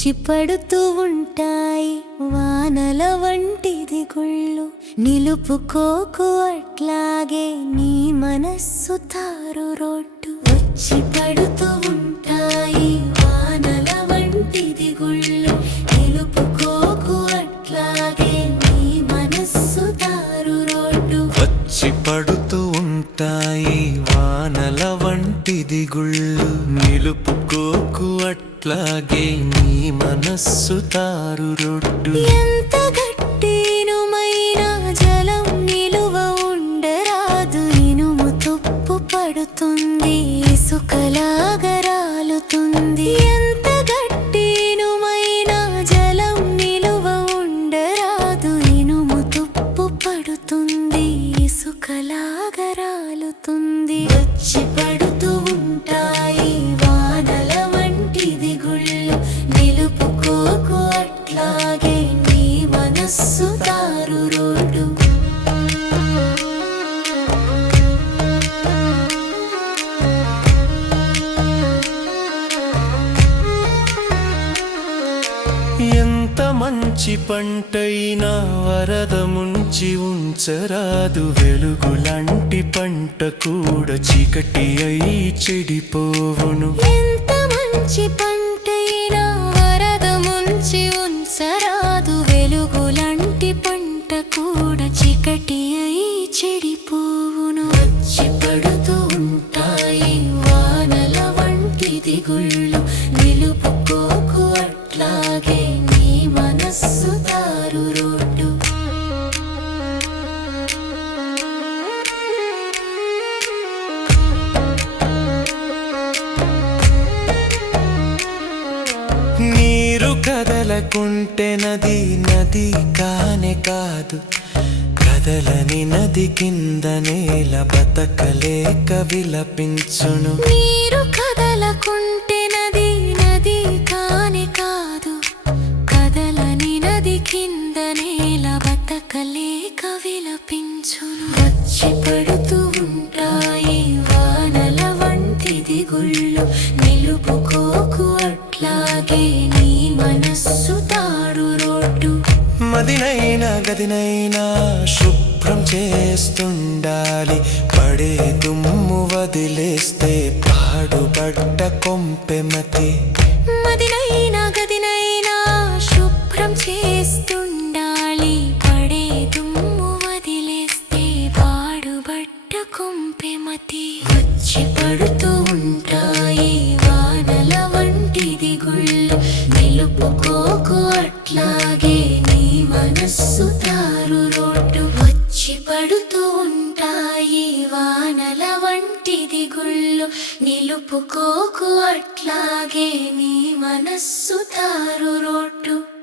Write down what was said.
వచ్చి పడుతూ ఉంటాయి వానల వంటిది గుళ్ళు. నిలుపుకోకు అట్లాగే నీ మనస్సు తారు రోడ్డు. వచ్చి పడుతూ ఉంటాయి వానల వంటిది గుళ్ళు. నిలుపుకోకు అట్లాగే నీ మనస్సు తారు రోడ్డు. వచ్చి పడుతూ ఉంటాయి వంటిది గుళ్ళు నిలుపుకోకు అట్లాగే నీ మనస్సు తారు రొడ్డు. ఎంత గట్టినుమైన జలం నిలువ ఉండరాదు. ఇనుము తుప్పు పడుతుంది ఇసుకలాగా మంచి పంటైనా వరద ముంచి ఉంచరాదు వెలుగులాంటి పంట కూడా చీకటి అయి చెడిపోవును. ఎంత మంచి పంటైనా వరద ముంచి ఉంచరాదు వెలుగులాంటి పంట కూడా చీకటి అయి చెడిపోవును. వచ్చి పడుతూ ఉంటాయి వానల వంటిది గుళ్ళు కదలకుంటే నది నది కానే కాదు. కదలని నది కింద నేల బతకలేక విలపించును నీరు కదలకుంటే నది నది కాని కాదు. కదలని నది కింద నేల బతకలేక విలపించును వచ్చి పడుతూ ఉంటాయి వానల వంటిది గుళ్ళు. నిలుపుకోకు అట్లాగే మదినైనా గదినైనా శుభ్రం చేస్తుండాలి. పడే దుమ్ము వదిలేస్తే పాడుబడ్డ కొంపెమతి మదినైనా గదినైనా శుభ్రం చేస్తుండాలి. పడే దుమ్ము వదిలేస్తే పాడుబట్ట కొంపెమతి వచ్చి పడుతూ ఉంటాయి పడుతూ ఉంటాయి వానల వంటిది గుళ్ళు. నిలుపుకోకు అట్లాగే నీ మనస్సు తారు రోడ్డు.